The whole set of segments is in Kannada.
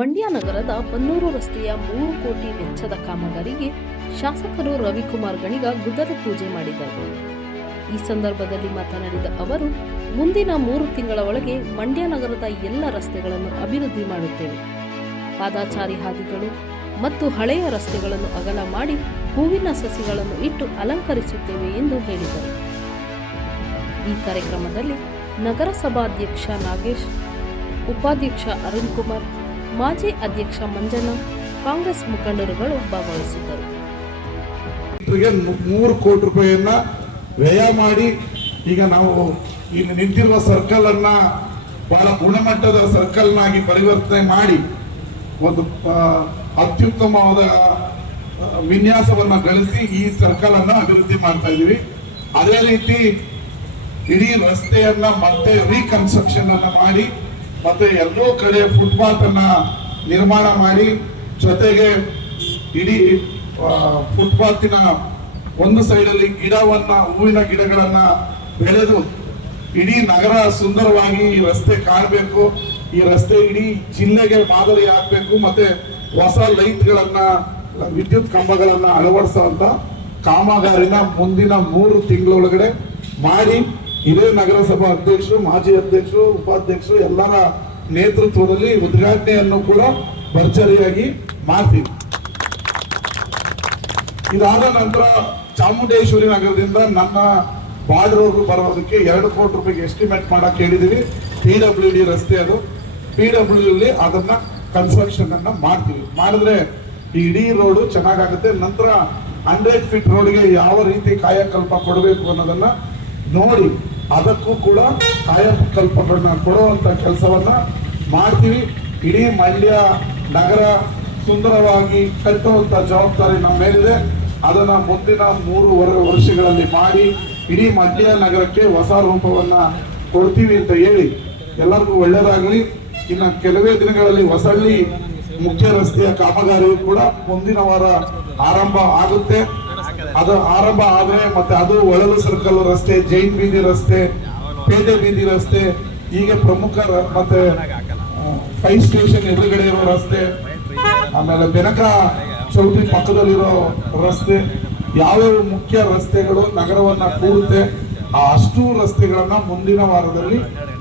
ಮಂಡ್ಯ ನಗರದ ಬನ್ನೂರು ರಸ್ತೆಯ ಮೂರು ಕೋಟಿ ವೆಚ್ಚದ ಕಾಮಗಾರಿಗೆ ಶಾಸಕರು ರವಿಕುಮಾರ್ ಗಣಿಗ ಗುದ್ದಲು ಪೂಜೆ ಮಾಡಿದರು. ಈ ಸಂದರ್ಭದಲ್ಲಿ ಮಾತನಾಡಿದ ಅವರು, ಮುಂದಿನ ಮೂರು ತಿಂಗಳ ಒಳಗೆ ಮಂಡ್ಯ ನಗರದ ಎಲ್ಲ ರಸ್ತೆಗಳನ್ನು ಅಭಿವೃದ್ಧಿ ಮಾಡುತ್ತೇವೆ. ಪಾದಾಚಾರಿ ಹಾದಿಗಳು ಮತ್ತು ಹಳೆಯ ರಸ್ತೆಗಳನ್ನು ಅಗಲ ಮಾಡಿ ಹೂವಿನ ಸಸಿಗಳನ್ನು ಇಟ್ಟು ಅಲಂಕರಿಸುತ್ತೇವೆ ಎಂದು ಹೇಳಿದರು. ಈ ಕಾರ್ಯಕ್ರಮದಲ್ಲಿ ನಗರಸಭಾಧ್ಯಕ್ಷ ನಾಗೇಶ್, ಉಪಾಧ್ಯಕ್ಷ ಅರುಣ್ ಕುಮಾರ್ ಮಾಜಿ ಅಧ್ಯಕ್ಷ ಮಂಜಣ್ಣ ಕಾಂಗ್ರೆಸ್ ಮುಖಂಡರುಗಳು ಭಾಗವಹಿಸಿದ್ದರು. ಮೂರು ಕೋಟಿ ರೂಪಾಯಿಯನ್ನ ವ್ಯಯ ಮಾಡಿ ಈಗ ನಾವು ಇಲ್ಲಿ ನಿಂತಿರುವ ಸರ್ಕಲ್ ಅನ್ನ ಬಹಳ ಗುಣಮಟ್ಟದ ಸರ್ಕಲ್ನಾಗಿ ಪರಿವರ್ತನೆ ಮಾಡಿ ಒಂದು ಅತ್ಯುತ್ತಮವಾದ ವಿನ್ಯಾಸವನ್ನು ಗಳಿಸಿ ಈ ಸರ್ಕಲ್ ಅನ್ನು ಅಭಿವೃದ್ಧಿ ಮಾಡ್ತಾ ಇದೀವಿ ಅದೇ ರೀತಿ ಇಡೀ ರಸ್ತೆಯನ್ನ ಮತ್ತೆ ರೀಕನ್ಸ್ಟ್ರಕ್ಷನ್ ಅನ್ನ ಮಾಡಿ ಮತ್ತೆ ಎಲ್ಲೋ ಕಡೆ ಫುಟ್ಪಾತ್ ಅನ್ನ ನಿರ್ಮಾಣ ಮಾಡಿ, ಜೊತೆಗೆ ಇಡೀ ಫುಟ್ಪಾತಿನ ಒಂದು ಸೈಡಲ್ಲಿ ಗಿಡವನ್ನ, ಹೂವಿನ ಗಿಡಗಳನ್ನ ಬೆಳೆದು ಇಡೀ ನಗರ ಸುಂದರವಾಗಿ ಈ ರಸ್ತೆ ಕಾಣಬೇಕು. ಈ ರಸ್ತೆ ಇಡೀ ಜಿಲ್ಲೆಗೆ ಮಾದರಿ ಆಗಬೇಕು. ಮತ್ತೆ ಹೊಸ ಲೈಟ್ಗಳನ್ನ, ವಿದ್ಯುತ್ ಕಂಬಗಳನ್ನ ಅಳವಡಿಸುವಂತ ಕಾಮಗಾರಿನ ಮುಂದಿನ ಮೂರು ತಿಂಗಳೊಳಗಡೆ ಮಾಡಿ. ಇದೇ ನಗರಸಭಾ ಅಧ್ಯಕ್ಷರು, ಮಾಜಿ ಅಧ್ಯಕ್ಷರು, ಉಪಾಧ್ಯಕ್ಷರು ಎಲ್ಲರ ನೇತೃತ್ವದಲ್ಲಿ ಉದ್ಘಾಟನೆಯನ್ನು ಕೂಡ ಭರ್ಜರಿಯಾಗಿ ಮಾಡ್ತೀವಿ. ಇದಾದ ನಂತರ ಚಾಮುಂಡೇಶ್ವರಿ ನಗರದಿಂದ ನನ್ನ ಬಾರ್ಡರ್ವರೆಗೂ ಬರೋದಕ್ಕೆ ಎರಡು ಕೋಟಿ ರೂಪಾಯಿಗೆ ಎಸ್ಟಿಮೇಟ್ ಮಾಡಕ್ಕೆ ಹೇಳಿದ್ದೀವಿ ಪಿ ಡಬ್ಲ್ಯೂ ಡಿ ರಸ್ತೆ ಅದು. ಪಿ ಡಬ್ಲ್ಯೂ ಡಿ ಅದನ್ನ ಕನ್ಸ್ಟ್ರಕ್ಷನ್ ಅನ್ನ ಮಾಡ್ತೀವಿ. ಮಾಡಿದ್ರೆ ಈ ಇಡೀ ರೋಡು ಚೆನ್ನಾಗಾಗುತ್ತೆ. ನಂತರ ಹಂಡ್ರೆಡ್ ಫೀಟ್ ರೋಡ್ಗೆ ಯಾವ ರೀತಿ ಕಾಯಕಲ್ಪ ಕೊಡಬೇಕು ಅನ್ನೋದನ್ನ ನೋಡಿ ಅದಕ್ಕೂ ಕೂಡ ಕಾಯಕಲ್ಪಗಳನ್ನ ಕೊಡುವಂತ ಕೆಲಸವನ್ನ ಮಾಡ್ತೀವಿ. ಇಡೀ ಮಂಡ್ಯ ನಗರ ಸುಂದರವಾಗಿ ಕಟ್ಟುವಂತ ಜವಾಬ್ದಾರಿ ನಮ್ಮ ಮೇಲಿದೆ. ಅದನ್ನ ಮುಂದಿನ ಮೂರುವರೆ ವರ್ಷಗಳಲ್ಲಿ ಮಾಡಿ ಇಡೀ ಮಂಡ್ಯ ನಗರಕ್ಕೆ ಹೊಸ ರೂಪವನ್ನ ಕೊಡ್ತೀವಿ ಅಂತ ಹೇಳಿ ಎಲ್ಲರಿಗೂ ಒಳ್ಳೆಯದಾಗಲಿ ಇನ್ನು ಕೆಲವೇ ದಿನಗಳಲ್ಲಿ ಹೊಸಳ್ಳಿ ಮುಖ್ಯ ರಸ್ತೆಯ ಕಾಮಗಾರಿಯು ಕೂಡ ಮುಂದಿನ ವಾರ ಆರಂಭ ಆಗುತ್ತೆ. ಅದು ಆರಂಭ ಆದ್ರೆ ಮತ್ತೆ ಅದು ಒಳಲು ಸರ್ಕಲ್ ರಸ್ತೆ, ಜೈನ್ ಬೀದಿ ರಸ್ತೆ, ಪೇದೆ ಬೀದಿ ರಸ್ತೆ, ಹೀಗೆ ಪ್ರಮುಖ ಮತ್ತೆ ಫೈವ್ ಸ್ಟೇಷನ್ ಎದುರುಗಡೆ ಇರೋ ರಸ್ತೆ, ಆಮೇಲೆ ಬೆನಕ ಚೌಟಿ ಪಕ್ಕದಲ್ಲಿರೋ ರಸ್ತೆ, ಯಾವ್ಯಾವ ಮುಖ್ಯ ರಸ್ತೆಗಳು ನಗರವನ್ನ ಕೂಡುತ್ತೆ ಆ ಅಷ್ಟು ರಸ್ತೆಗಳನ್ನ ಮುಂದಿನ ವಾರದಲ್ಲಿ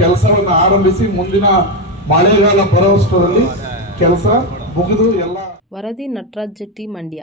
ಕೆಲಸವನ್ನ ಆರಂಭಿಸಿ, ಮುಂದಿನ ಮಳೆಗಾಲ ಬರೋಷ್ಟರಲ್ಲಿ ಕೆಲಸ ಮುಗಿದು ಎಲ್ಲ ವರದಿ ನಟರಾಜ್ ಜೆಟ್ಟಿ ಮಂಡ್ಯ.